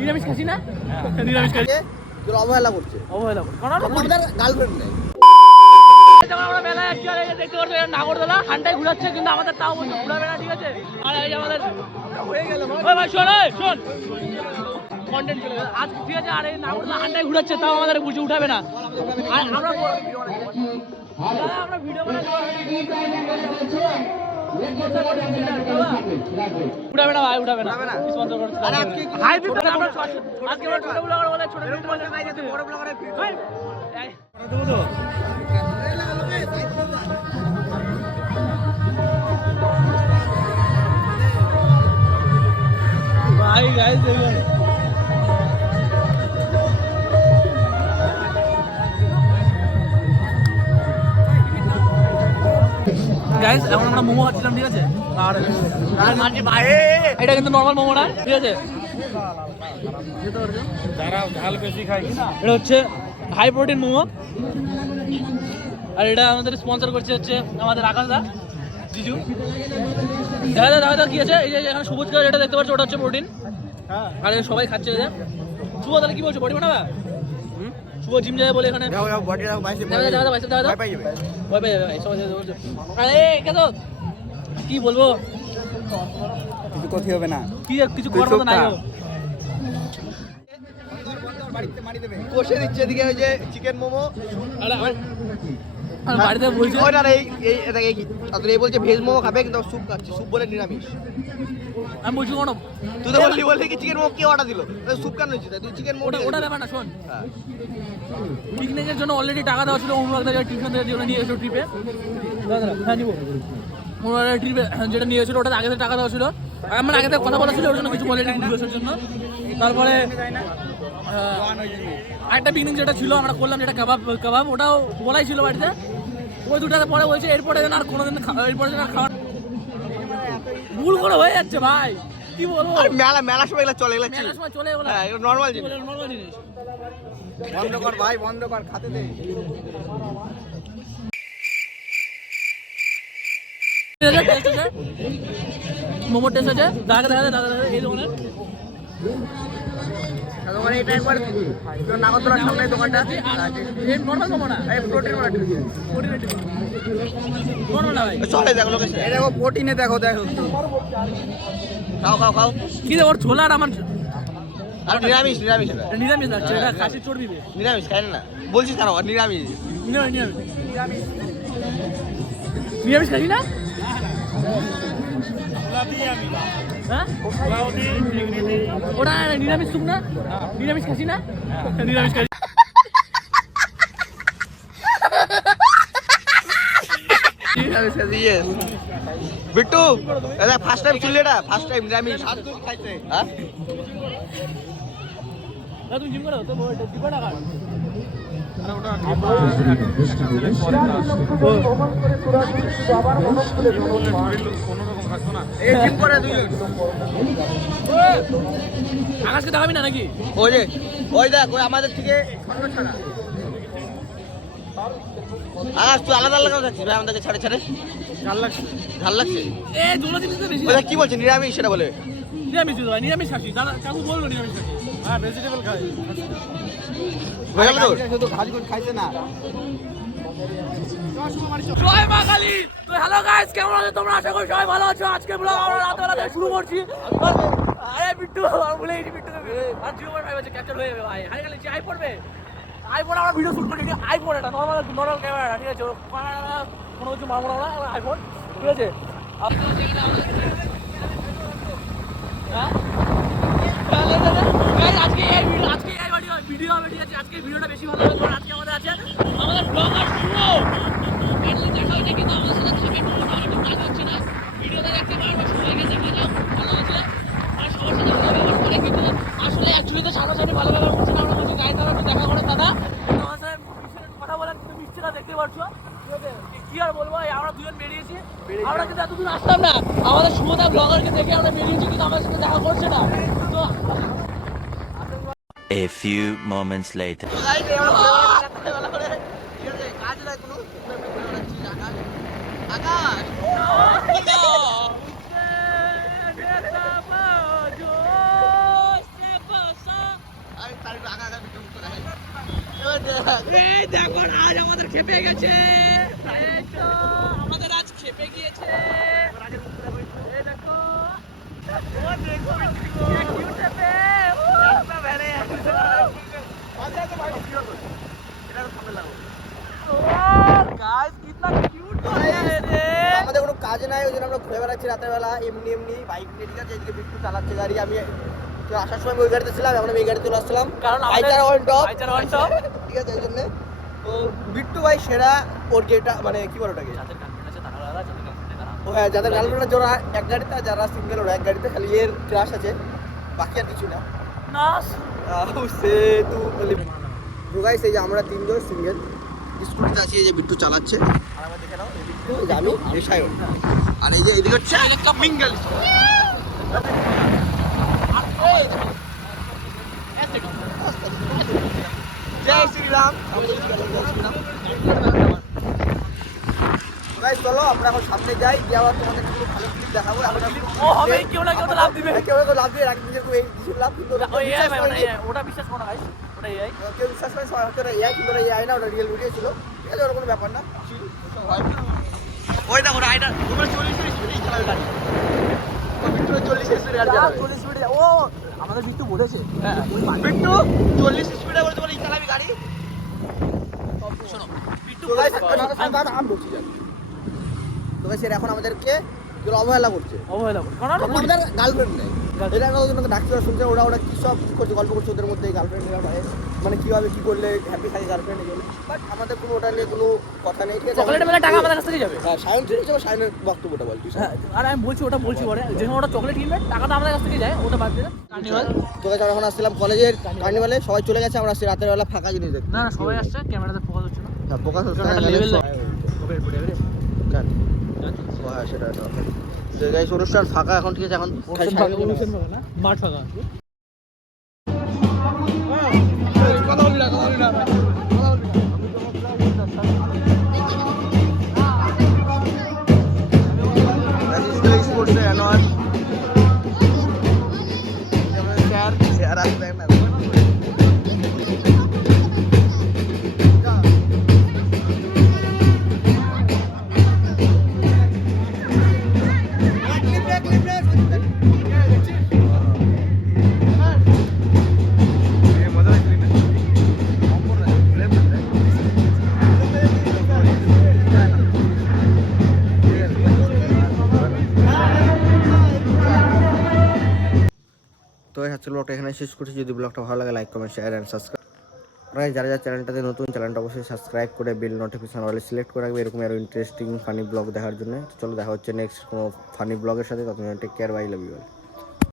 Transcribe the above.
নিরামিষ খাসি না? নিরামিষ খাসি তোর অবহেলা করছে। অবহেলা কারণ আমাদের গার্লফ্রেন্ড নেই। যখন আমরা মেলায় আসছি আর এই যে দেখতে পারবে নাগরদোলা হান্টায় ঘুরাচ্ছে কিন্তু আমাদের তাও বলছে ঘুরাবে না, ঠিক আছে? আর এই যে আমাদের হয়ে গেল ভাই, শোন শোন কন্টেন্ট চলে গেল আজ, ঠিক আছে? আর এই নাগরদোলা হান্টায় ঘুরাচ্ছে তাও আমাদের বুঝে উঠাবে না। আর আমরা ভিডিও উঠাবে না ভাই, উঠাবে না। স্পন্সর করছে হাই বিট আমরা আজকে আমরা ছোট ব্লগার বলে ছোট ভিডিও বলে বড় ব্লগারের ভিডিও দেবো তো। ভাই গাইস দেখুন গাইস, এখন আমরা মোমো খাচ্ছিলাম, ঠিক আছে? আর এটা কিন্তু নর্মাল মোমো না, ঠিক আছে? যারা ঝাল বেশি খায় এটা হচ্ছে হাই প্রোটিন মোমো। আর এটা আমাদের স্পন্সর করছে হচ্ছে আমাদের আকাশ দা জিজু। দেখা কি আছে এই যে এখানে সবুজ কালার যেটা দেখতে পাচ্ছ ওটা হচ্ছে প্রোটিন। আর সবাই খাচ্ছে। শুভ তাহলে কি বলছো, বডি বানাবা? শুভ জিম যাবে বলে এখানে কি বলবো, কিছু কথা হবে না, কিছু করার মতো নাই। কষে দিচ্ছে এদিকে ওই যে চিকেন মোমো বাড়িতে বলছে এই বলছে ভেজ মোমো খাবে কিন্তু স্যুপ খাচ্ছে, স্যুপ বলে নিরামিষ। আমি বলছি কোনো তুই তো বললি কি চিকেন মোমো কে অর্ডার দিল, স্যুপ কেন হচ্ছে? তুই চিকেন মোমো ওটা ব্যাপার না। শোন, পিকনিকের জন্য অলরেডি টাকা দেওয়া ছিল অনুরাগদের টিউশন থেকে যেটা নিয়ে এসেছিল ট্রিপে। হ্যাঁ নিব অনুরাগের ট্রিপে যেটা নিয়ে এসেছিল ওটাতে আগে থেকে টাকা দেওয়া ছিল। আমার আগে থেকে কথা বলা ছিল ওর জন্য কিছু অলরেডি ঘুরেছের জন্য। তারপরে আরেকটা পিকনিক যেটা ছিল আমরা করলাম যেটা কাবাব ওটাও বলাই ছিল বাড়িতে। ওই দুটাতে পরে বলছে এরপরে যেন আর কোনোদিন এরপরে যেন খাওয়ার ভুল করে হয়ে যাচ্ছে ভাই, কি বলবো? মেলা সময় এগুলো চলে, এগুলো মেলার সময় চলে এগুলো নর্মাল জিনিস। বন্ধ কর ভাই, বন্ধ কর, খাতে দে। মোমো টেস্ট আছে, দাদা এই দোকানের এটা একবার নাগরদোলার সামনে দোকানটা নর্মাল মোমো না, চলে দেখো লোকেশন, এই দেখো প্রোটিনে দেখো খাও কি রে ওর ছোলা আর আমার আর নিরামিষ লাগছে। এটা খাসির চর্বি নিরামিষ খাই না বলছিস কেন? নিরামিষ খাসি না? হ্যাঁ ওটা নিরামিষ সুপ না? নিরামিষ খাসি না? নিরামিষ খাসি। বিট্টু এটা ফার্স্ট টাইম শুনলি? এটা ফার্স্ট টাইম নিরামিষ খাইতে? হ্যাঁ তুমি জিম করো তো দিবা টাকা আকাশকে দেখাবি না নাকি? ওই দেখ ওই আমাদের থেকে আকাশ তুই আলাদা যাচ্ছিস ভাই আমাদেরকে ছাড়ে ঝাল লাগছে কি বলছে নিরামিষ সেটা বলে? নিরামিষ খাসি কাকু বললো নিরামিষ খাসি। হ্যাঁ ভেজিটেবল খাই, শুধু খাইছে না। জয় মা কালী। তো হ্যালো গাইস, কেমন আছো তোমরা? আশা করি সবাই ভালো আছো। আজকে ব্লগ আমরা রাতবেলা থেকে শুরু করছি। আরে বিট্টু বলে এই বিট্টুকে আর 0.5 আছে ক্যাপচার হয়ে যাবে ভাই। আরে গেলে আই পড়বে আইফোন আমরা ভিডিও শুট করি। আইফোন এটা নর্মাল ক্যামেরা, ঠিক আছে? কোনো কিছু মারবো না আইফোন, ঠিক আছে? হ্যাঁ আজকে ভিডিও হবে, ঠিক আছে? আজকে ভিডিওটা বেশি ভালো হবে কারণ আজকে আমাদের আছে আমাদের ব্লগার শুরু দেখা হয়েছে কিন্তু আমাদের সাথে খাবে কাজ হচ্ছে না। ভিডিওতে দেখতে পারবো, সবাইকে দেখা যাও ভালো আছে আর সবার সাথে ভালো ব্যবহার করে, কিন্তু আসলে অ্যাকচুয়ালি তো সামনাসামনি ভালো ব্যবহার করছে না। আমরা বলছি গায়ে দাদা একটু দেখা করে দাদা আমার সাথে কথা বলে কিন্তু মিশছেটা দেখতে পাচ্ছ, ঠিক আছে? কি আর বলবো, আমরা দুজন বেরিয়েছি। আমরা কিন্তু এতদূর আসতাম না, আমাদের শুভদা ব্লগারকে দেখে আমরা বেরিয়েছি কিন্তু আমাদের সাথে দেখা করছে না। তো A few moments later. এই দেখো আজ আমাদের খেপে গেছে, এই তো আমাদের আজ খেপে গিয়েছে। এই দেখো, ও দেখো क्या cute है बे, ओ कितना बड़े है। ओ गाइस कितना क्यूट है रे। আমাদের কোনো কাজ নাই, ওই জন্য আমরা ঘুরে বেড়াচ্ছি রাতের বেলা এমনি এমনি বাইক নিয়ে। ঠিক আছে, এদিকে বিট্টু চালাচ্ছে গাড়ি, আমি তো আসার সময় ওই গাড়িতে ছিলাম, এখন আমি এই গাড়িতে চলে আসলাম, কারণ Eicher on top. Eicher on top. ঠিক আছে, এই জন্য তো বিট্টু ভাই সেরা, ওর যেটা মানে কি বলে ওটাকে, যাদের গার্লফ্রেন্ড আছে তারা আলাদা, যাদের গার্লফ্রেন্ড তারা ও হ্যাঁ, যাদের গার্লফ্রেন্ড জোড়া এক গাড়িতে, আর যারা সিঙ্গেল ওরা এক গাড়িতে, খালি এর ক্রাশ আছে, বাকি আর কিছু না। না সে তু বলি গাইস, এই যে আমরা তিনজন সিঙ্গেল স্কুটিতে আছি, এই যে বিট্টু চালাচ্ছে, আর আমরা দেখে নাও বিট্টু, এই যে আমি রেশায়ন, আর এই যে এদিকে হচ্ছে মিঙ্গল। জয় শ্রীরাম। গাইস চলো আমরা এখন সামনে যাই, গিয়ে আবার তোমাদের কিছু ভালো ক্লিপ দেখাবো। ও হবে, কেউ না কেউ তো লাভ দিবে। কেউ লাভ দিয়ে রাখবে, যেরকম এই কিছু লাভ, কিন্তু ওই এআই ভাই, ওটা বিশ্বাস করো না গাইস, ওটা এআই। কেউ বিশ্বাস করে, সবাই হয়তো এআই, কিন্তু এআই না, ওটা রিয়েল ভিডিও ছিল। ঠিক আছে, ওর কোনো ব্যাপার না। ওই দেখো রাইডার তোমরা 40 স্পিডে চালাবে গাড়ি, ও বিট্টু 40 স্পিডে গাড়ি চালাবে। 40 স্পিডে, ও আমাদের বিট্টু বলেছে। হ্যাঁ বিট্টু 40 স্পিডে বলে তোমার চালাবি গাড়ি। শোনো, বিট্টু তো গাইস বলেছে। আমি বলছি জানি, তো গাইস এর এখন আমাদেরকে কেউ অবহেলা করছে, অবহেলা করো, কারণ আমাদের গার্লফ্রেন্ড নেই। এটা আমরা ওদের ডাক্তার শুনছে, ওরা কি সব করছে, গল্প করছে ওদের মধ্যে গার্লফ্রেন্ড ব্যাপারে, মানে কিভাবে কি করলে হ্যাপি থাকে গার্লফ্রেন্ড এগুলো। বাট আমাদের কোনো ওটা নিয়ে কোনো কথা নেই। ঠিক আছে, চকলেট মেলে টাকা আমাদের কাছ থেকে যাবে। হ্যাঁ, সায়ন ঠিক আছে, সায়নের বক্তব্যটা বল তুই। হ্যাঁ, আর আমি বলছি ওটা বলছি পরে, যখন ওটা চকলেট কিনবে টাকাটা আমাদের কাছ থেকে যায়, ওটা বাদ দিয়ে কার্নিভাল। তো গাইস আমরা এখন আসছিলাম কলেজের কার্নিভালে, সবাই চলে গেছে, আমরা আসছি রাতের বেলা ফাঁকা জিনিস দেখতে। না না সবাই আসছে, ক্যামেরাতে ফোকাস হচ্ছে না। হ্যাঁ, ফোকাস হচ্ছে একটা না, লেভেল কবে পড়ে যাবে রে কেন? ও হ্যাঁ, সেটা তো গাইস অনুষ্ঠান ফাঁকা এখন। ঠিক আছে, এখন মাঠ ফাঁকা। তো এই হচ্ছে ব্লগটা এখানে শেষ করছি। যদি ব্লগটা ভালো লাগে like comment share and subscribe. আপনারা যারা যারা চ্যানেলটাতে নতুন, চ্যানেলটা অবশ্যই সাবস্ক্রাইব করে বেল নোটিফিকেশন অলে সিলেক্ট করে রাখবে এরকম আরও ইন্টারেস্টিং ফানি ব্লগ দেখার জন্য। চলো দেখা হচ্ছে নেক্সট কোনো ফানি ব্লগের সাথে। ততক্ষণ take care, bye, love you all.